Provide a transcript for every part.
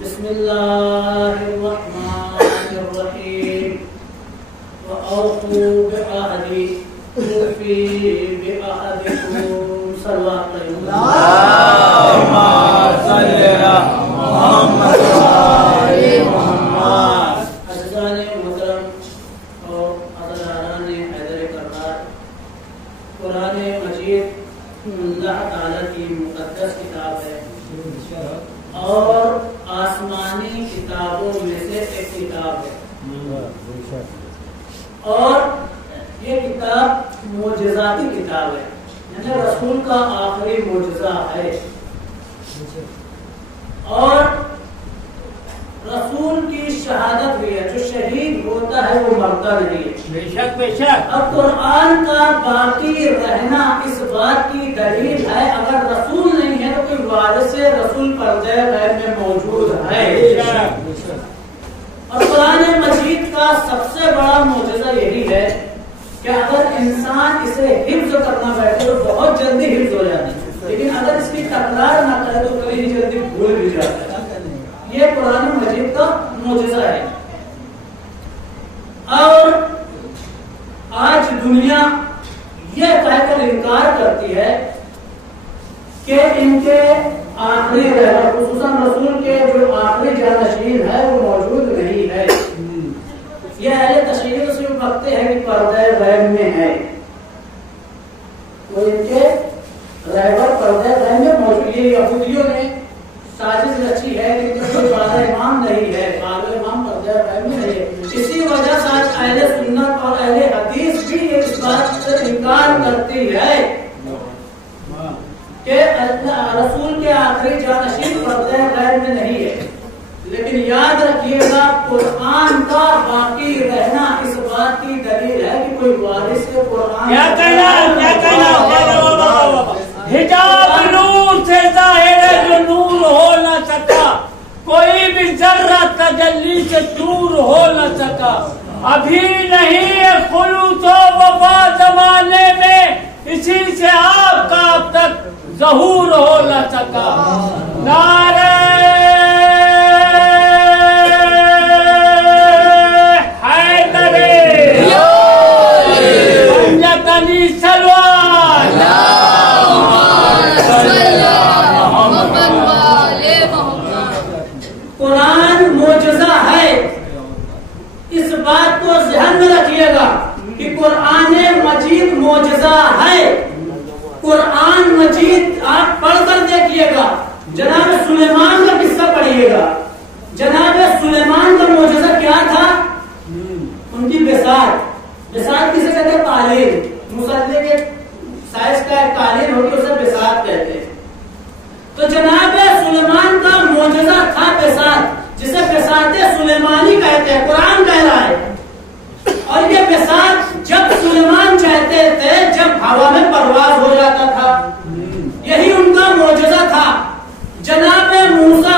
بسم الله الرحمن الرحيم وأوفوا بعهدي أوفي بعهدكم صلى الله عليه وسلم. اللهم صل على محمد وآل محمد. عزیزان محترم اور عزیزان حیدر کرار، قرآن مجید اللہ تعالیٰ کی مقدس کتاب ہے اور آسمانی کتابوں میں سے ایک کتاب ہے، اور یہ کتاب معجزاتی کتاب ہے، یعنی رسول کا آخری معجزہ ہے، اور رسول کی شہادت بھی ہے، جو شہید ہوتا ہے وہ مرتا نہیں ہے۔ بے شک بے شک۔ اب قرآن کا باقی رہنا اس بات کی دلیل ہے، اگر رسول نہیں ہے تو کوئی وارث رسول پردے غیب میں موجود ہے۔ اور قرآن مجید کا سب سے بڑا معجزہ یہی ہے کہ اگر انسان اسے حفظ کرنا بیٹھے تو بہت جلدی حفظ ہو جاتی ہے، لیکن اگر اس کی تکرار نہ کرے تو کبھی جلدی بھول بھی جاتا ہے۔ یہ قرآن مجید کا معجزہ ہے۔ اور آج دنیا یہ کہہ کر انکار کرتی ہے کہ ان کے آخری رہبر خصوصاً رسول کے جو آخری جانشین ہے وہ موجود نہیں ہے۔ یہ اہل تشریح تو صرف بکتے ہیں کہ پردہ غیب میں ہے، وہ ان کے رہبر پردہ غیب میں موجود۔ یہ یہودیوں نے سازش رچی ہے کہ کوئی بڑا امام نہیں ہے، بڑا امام پردہ غیب میں نہیں ہے۔ اسی وجہ سے آج اہل سنت اور اہل حدیث بھی اس بات سے انکار کرتی ہے کہ رسول کے آخری جانشین پردہ غیب میں نہیں ہے، لیکن یاد رکھیے گا قرآن کا باقی رہنا اس بات کی دلیل ہے کہ کوئی وارث قرآن کیا کہنا حجاب نور سے ظاہر ہے جو نور ہو نہ سکا، کوئی بھی ذرہ تجلی سے دور ہو نہ سکا، ابھی نہیں ہے خلوص و وفا زمانے میں، اسی سے آپ کا اب تک ظہور ہو نہ سکا۔ نعرہ حیدری پنجتنی سلوان قرآن معجزہ ہے، اس بات کو ذہن میں رکھیے گا کہ قرآن مجید معجزہ ہے۔ قرآن مجید آپ پڑھ کر دیکھیے گا، جناب سلیمان کا قصہ پڑھیے گا۔ جناب سلیمان کا معجزہ کیا تھا؟ ان کی بساط۔ بساط کسے کہتے ہیں؟ قالین، مصلی کے سائز کا ایک قالین ہوتی ہے، اسے بساط کہتے ہیں۔ تو جناب سلیمان کا معجزہ تھا بساط، جسے بساط سلیمانی کہتے ہیں، قرآن کہہ رہا ہے۔ اور یہ بساط جب سلیمان چاہتے تھے جب ہوا میں پرواز ہو جاتا تھا، یہی ان کا معجزہ تھا۔ جناب موسیٰ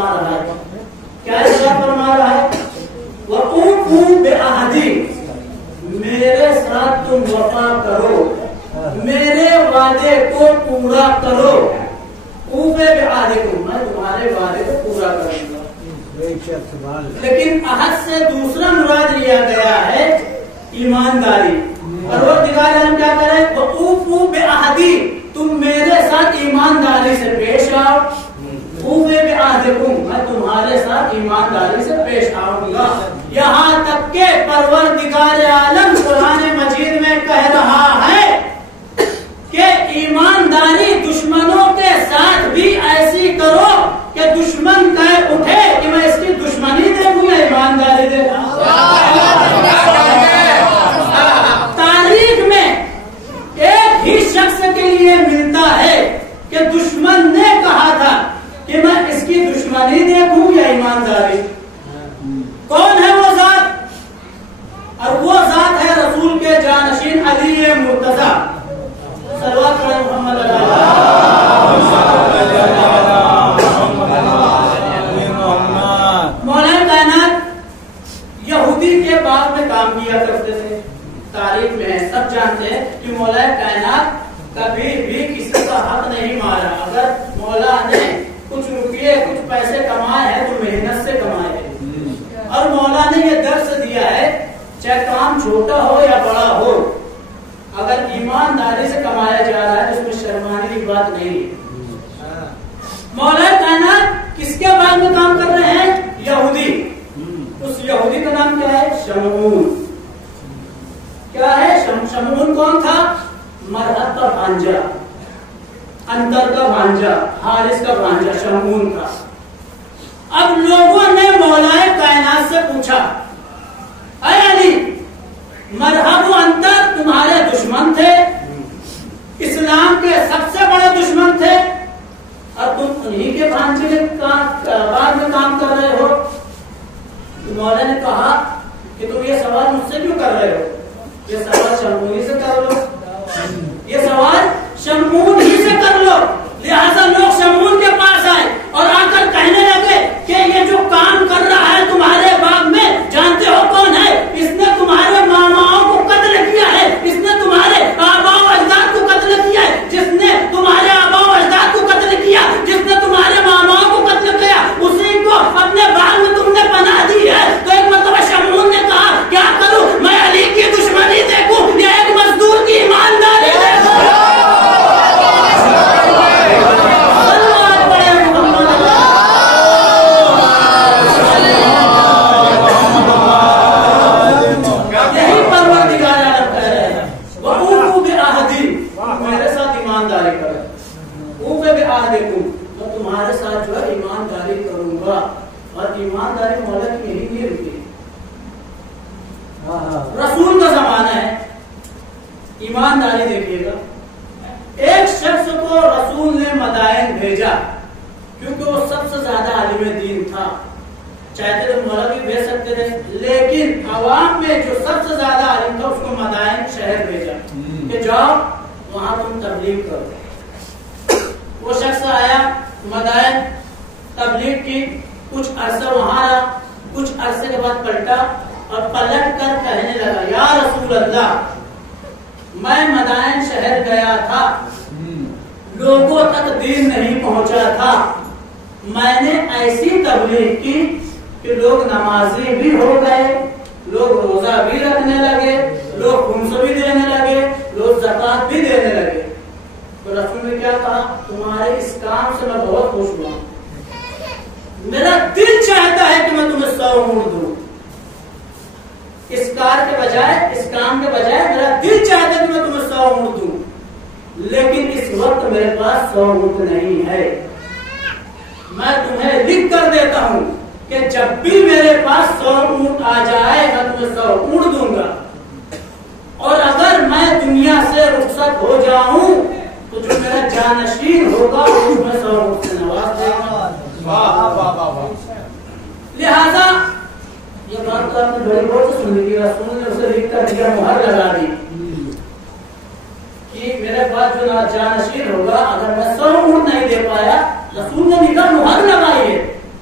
فرما رہا ہے. کیا ارشاد فرما رہا ہے؟ وَأُوفُوا بِعَهْدِي، میرے ساتھ تم وفا کرو، میرے وعدے کو پورا کرو. اوفے بعہدکم، میں تمہارے وعدے کو پورا کروں گا. لیکن عہد سے دوسرا مراد لیا گیا ہے ایمانداری. پروردگار عالم کیا کرے؟ وَأُوفُوا بِعَهْدِي، تم میرے ساتھ ایمانداری سے پیش آؤ. اوفے بعہدکم، میں تمہارے ساتھ ایمانداری سے پیش آؤں گا. یہاں تک کہ پروردگار عالم قرآن مجید میں کہہ رہا ہے کہ ایمانداری دشمنوں کے ساتھ بھی ایسی کرو کہ دشمن کہہ اٹھے کہ میں اس کی دشمنی دیکھوں یا ایمانداری دیکھوں. تاریخ میں ایک ہی شخص کے لیے ملتا ہے کہ دشمن نے کہا تھا کہ میں اس کی دشمنی دیکھوں یا ایمانداری. کون ہے وہ ذات؟ اور وہ ذات ہے رسول کے جانشین علی مرتضیٰ. صلوات علی محمد مولا کائنات یہودی کے باغ میں کام کیا کرتے تھے. تاریخ میں سب جانتے ہیں کہ مولا کائنات کبھی بھی کسی کا حق نہیں مارا. اگر مولا نے کچھ روپیے کچھ پیسے کمائے ہیں تو محنت سے کمائے ہیں. اور مولا نے یہ درس دیا ہے چاہے کام چھوٹا ہو یا بڑا ہو، اگر ایمانداری سے کمایا جا رہا ہے تو اس میں شرمانے کی بات نہیں ہے. مولا کائنات کس کے باغ میں کام کر رہے ہیں؟ یہودی. اس یہودی کا نام کیا ہے؟ شمعون. کیا ہے شمعون؟ کون تھا؟ مرحب کا بھانجا، انتر کا بھانجا، حارث کا بھانجا شمعون کا. اب لوگوں نے مولا کائنات سے پوچھا اے علی، مرحب و انتر تمہارے دشمن تھے، اسلام کے سب سے بڑے دشمن تھے، اور تم انہی کے بھانجے کے بعد میں کام کر رہے ہو. مولا نے کہا کہ تم یہ سوال مجھ سے کیوں کر رہے ہو؟ یہ سوال شمعون ہی سے کر لو، یہ سوال شمعون ہی سے کر لو. لہذا لوگ شمعون کے پاس آئے اور آ کر کہنے لگے کہ یہ جو کام کر رہا ہے تمہارے باغ میں جانتے ہو کون ہے؟ اس نے تمہارے ماماؤں کو قتل کیا ہے، اس نے تمہارے آبا و اجداد کو قتل کیا ہے. جس نے تمہارے آبا و اجداد کو قتل کیا، جس نے تمہارے ماماؤں کو قتل کیا، اسی کو اپنے باغ میں تم نے پناہ دی ہے. تو ایک مرتبہ شمعون نے کہا کیا کروں، میں علی کی دشمنی دیکھوں یا ایک مزدور کی ایمانداری دیکھوں؟ تمہارے ساتھ جو ہے ایمانداری کروں گا. اور ایمانداری مولا کی یہی نہیں رکھی. رسول کا زمانہ ہے، ایمانداری دیکھیے گا. ایک شخص کو رسول نے مدائن بھیجا کیونکہ وہ سب سے زیادہ عالم دین تھا. چاہتے تو مولا بھی بھیج سکتے تھے، لیکن عوام میں جو سب سے زیادہ عالم تھا اس کو مدائن شہر بھیجا کہ جاؤ وہاں تم تبلیغ کرو. وہ شخص آیا مدائن، تبلیغ کی، کچھ عرصہ وہاں رہا، کچھ عرصے کے بعد پلٹا اور پلٹ کر کہنے لگا یا رسول اللہ، میں مدائن شہر گیا تھا، لوگوں تک دین نہیں پہنچا تھا. میں نے ایسی تبلیغ کی کہ لوگ نمازی بھی ہو گئے، لوگ روزہ بھی رکھنے لگے، لوگ خمس بھی دینے لگے، لوگ زکات بھی دینے لگے. تو رسول نے کیا کہا؟ تمہارے اس کام سے میں بہت خوش ہوا، میرا دل چاہتا ہے کہ میں تمہیں 100 اونٹ دوں. اس کار کے بجائے، اس کام کے بجائے میرا دل چاہتا ہے کہ میں تمہیں 100 اونٹ دوں، لیکن اس وقت میرے پاس 100 اونٹ نہیں ہے. میں تمہیں لکھ کر دیتا ہوں کہ جب بھی میرے پاس 100 اونٹ آ جائے میں تمہیں 100 اونٹ دوں گا. اور اگر میں دنیا سے رخصت ہو جاؤں تو جو میرا جانشین ہوگا وہ میں 100 اونٹ سے نواز دے گا. لہذا یہ بات تو آپ نے بڑی غور سے سنی کہ رسول نے اسے لکھ کر دیا، مہر لگا دی کہ میرے پاس جو جانشین ہوگا اگر میں 100 اونٹ نہیں دے پایا، رسول نے لکھا مہر لگائی ہے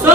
100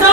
100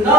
9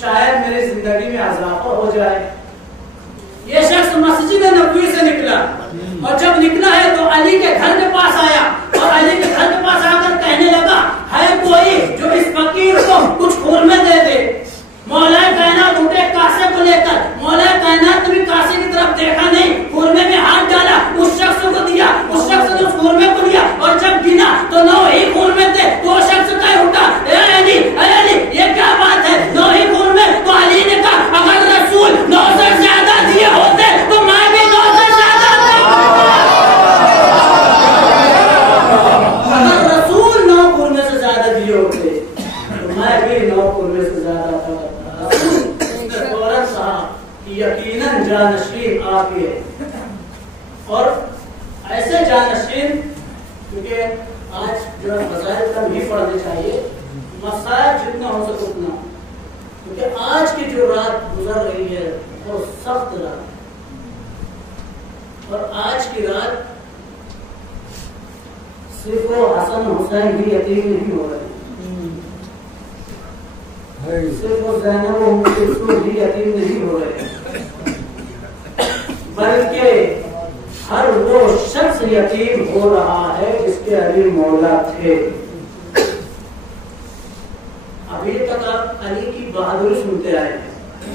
شاید میری زندگی میں اضافہ ہو جائے. یہ شخص مسجد نبوی سے نکلا اور جب نکلا ہے تو علی کے گھر کے پاس آیا اور علی کے گھر کے پاس آ کر کہنے لگا ہے کوئی جو اس فقیر کو کچھ خورمے دے دے. مولا کائنات اٹھے کاسے کو لے کر, مولا کائنات نے بھی کاسے کی طرف دیکھا نہیں, خورمے میں ہاتھ ڈالا, اس شخص کو دیا, اس شخص نے اس خورمے کو دیا اور جب گنا تو 9 ہی خورمے تھے. تو وہ شخص کہہ اٹھا اے علی یہ کیا بات ہے, 9 ہی خورمے. تو علی نے کہا اگر رسول 9 سے زیادہ دیے ہوتے تو میں بھی 9 سے زیادہ اگر رسول 9 خورمے سے زیادہ دیے ہوتے تو میں بھی 9 خورمے سے زیادہ تھا. یقیناً جانشین آپ ہی ہے. اور ایسے جانشین کیونکہ آج جو مسائل کم ہی پڑھنے چاہیے, مسائل جتنا ہو سکے اتنا, کیونکہ آج کی جو رات گزر رہی ہے وہ سخت رات, اور آج کی رات صرف وہ حسن حسین بھی یتیم نہیں ہو رہے, صرف وہ زینب و کلثوم بھی یتیم نہیں ہو رہے, بلکہ ہر وہ شخص یتیم ہو رہا ہے جس کے علی مولا تھے. ابھی تک آپ علی کی بہادری سنتے آئے ہیں,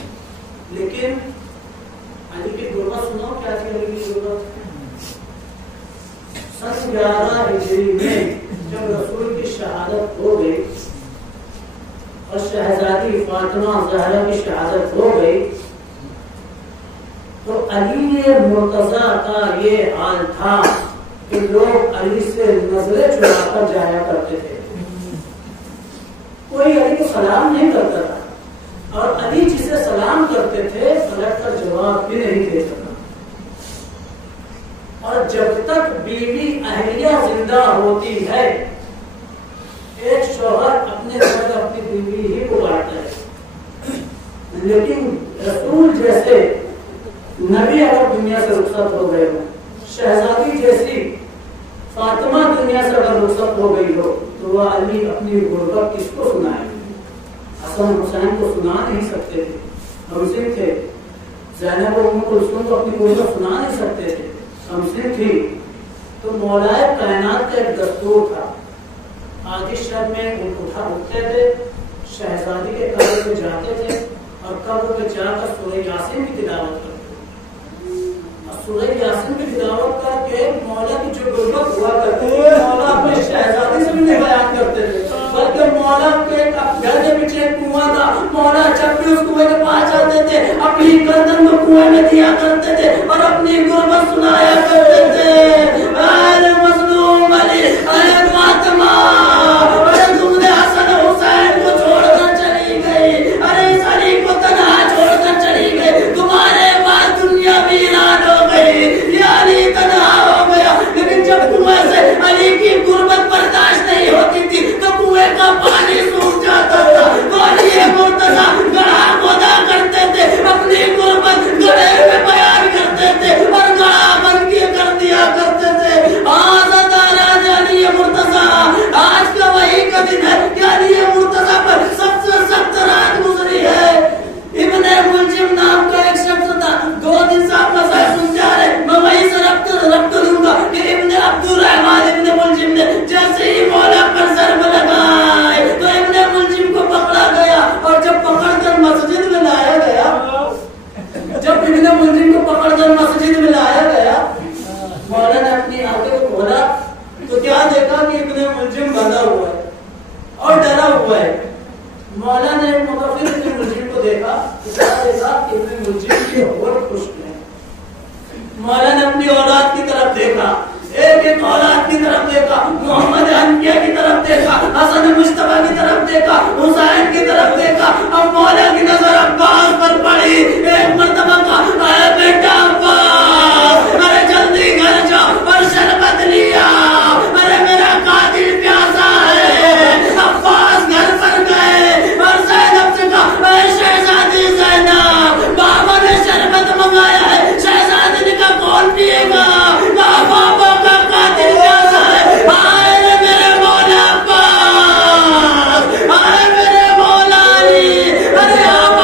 لیکن علی کی غربت سنو کیا تھی. علی کی غربت سن 11 ہجری میں جب رسول کی شہادت ہو گئی اور شہزادی فاطمہ زہرا کی شہادت ہو گئی تو علی مرتضیٰ کا یہ حال تھا کہ لوگ علی سے نظریں چرا کر جایا کرتے تھے. کوئی علی کو سلام نہیں کرتا تھا اور علی جسے سلام کرتے تھے پلٹ کر جواب بھی نہیں دیتا تھا. اور جب تک بیوی اہلیہ زندہ ہوتی ہے ایک شوہر اپنے گھر اپنی بیوی ہی کو بانٹتا ہے, لیکن رسول جیسے نبی اگر دنیا سے رخصت ہو گئے ہو, شہزادی جیسی فاطمہ دنیا سے اگر رخصت ہو گئی ہو تو وہ علی اپنی غربت کس کو سنائے. حسن حسین کو سنا نہیں سکتے تھے, ہمسن تھے. زینب و ام کلثوم کو اپنی غربت سنا نہیں سکتے تھے, ہمسن تھی. تو مولا کائنات کا ایک دستور تھا, آدھی شب میں اٹھتے تھے, شہزادی کے قبر پہ جاتے تھے اور قبر پہ جا کر سورہ یاسین کی تلاوت کرتے. سورہ یاسین کی تلاوت کر کے مولا کی جو غربت ہوا کرتے تھے مولا اپنے شہزادی سے بھی نہیں بیان کرتے تھے, بلکہ مولا کے گھر کے پیچھے ایک کنواں تھا, مولا جب بھی اس کنویں کے پاس جاتے تھے اپنی گردن کو کنویں میں دیا کرتے تھے اور اپنی غربت سنایا کرتے تھے. اے مظلوم علی, اے فاطمہ, ارے تم نے حسن حسین کو چھوڑ کر چلی گئی, ارے اس علی کو تنہا چھوڑ کر چلی گئی, تمہارے بعد دنیا ویران ہو گئی, یہ علی تنہا ہو گیا. لیکن جب کنویں سے علی کی غربت برداشت نہیں ہوتی تھی تو کنویں کا پانی سوکھ جاتا تھا, تو علی مرتضیٰ گڑھا کھودا کرتے تھے, اپنی غربت گڑھے میں بیان کرتے تھے اور گڑھا بن کے کر دیا کرتے تھے. علی مرتضیٰ آج کا وہی کا دن ہے کہ علی مرتضیٰ پر سب سے سخت رات گزری ہے. ابن ملجم نام کا ایک شخص تھا, 2 دن سے آپ مسائل سن جا رہے, میں وہیں سے ربط کروں گا کہ ابن عبد الرحمن ابن ملجم نے جیسے ہی مولا پر ضرب لگائے تو ابن ملجم کو پکڑا گیا, اور جب پکڑ کر مسجد میں لایا گیا, جب ابن ملجم کو پکڑ کر مسجد میں لایا گیا, مولا نے اپنی آنکھیں کو کھولا تو کیا دیکھا کہ ابن ملجم بندھا ہوا ہے اور ڈرا ہوا ہے. مولا نے ایک موقع پھر ابن ملجم کو دیکھا, کیا دیکھا کہ ابن ملجم کی عورت خشک ہے. مولا نے اپنی اولاد کی طرف دیکھا, ایک ایک اولاد کی طرف دیکھا, محمد حنفیہ کی طرف دیکھا, حسن مصطفیٰ کی طرف دیکھا, حسین کی طرف دیکھا. اب مولا کی نظر عباس پر پڑی, ایک مرتبہ کہا اے بیٹا عباس, ارے جلدی گھر جاؤ اور شربت لیا, ارے میرا قاتل پیاسا ہے. عباس گھر پر گئے اور زینب سے کہا اے شہزادی زینب, بابا نے شربت منگایا ہے. شہزادی نے کہا کون پیے گا, کہا بابا کا قاتل پیاسا ہے. آئے میرے مولا عباس, آئے میرے مولا علی, ارے آپ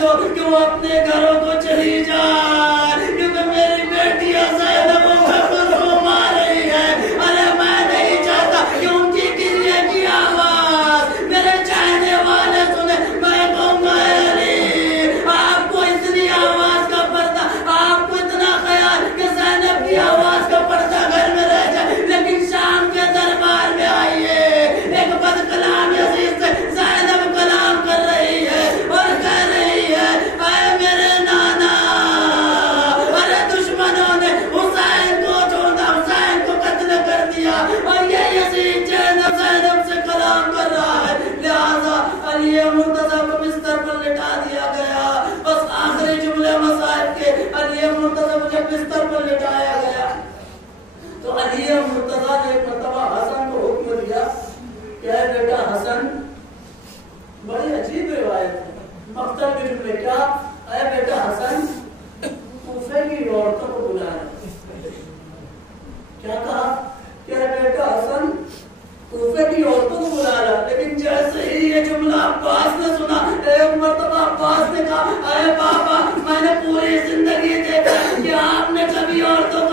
دو کہ وہ اپنے گھروں کو چلی جائے، کیونکہ میری بیٹی زینب کو مار رہی ہے۔ ارے میں نہیں چاہتا کہ ان کی گریے کی آواز میرے چاہنے والے سنے۔ میں کہوں گا اے علی، آپ کو اتنی آواز کا پردہ، آپ کو اتنا خیال کہ زینب کی آواز کا پردہ گھر میں رہ جائے، لیکن شام کے دربار میں آئیے، ایک بد کلام یزید سے زینب کلام کر رہی ہے اور کہہ رہی ہے اے میرے نانا، ارے دشمنوں نے حسین کو چھوڑا، حسین کو قتل کر دیا، اور یہ یزید زینب سے کلام کر رہا ہے، لہذا علی مرتضیٰ کو بستر پر لٹا دیا گیا۔ بس آخری جملے مصائب کے، علی مرتضیٰ کو جب بستر پر لٹایا گیا تو علی مرتضیٰ نے ایک مرتبہ حسن کو حکم دیا کہ اے بیٹا حسن، بڑی عجیب روایت ہے، مقتل کے جملے، کیا اے بیٹا حسن کوفے کی عورتوں کو بلایا۔ کیا کہا کہ اے بیٹا حسن کوفے کی عورتوں کو بلایا، لیکن جیسے ہی یہ جملہ عباس نے سنا، ایک مرتبہ عباس نے کہا اے بابا، میں نے پوری زندگی دیکھا کہ آپ نے کبھی عورتوں